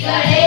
Vigaré.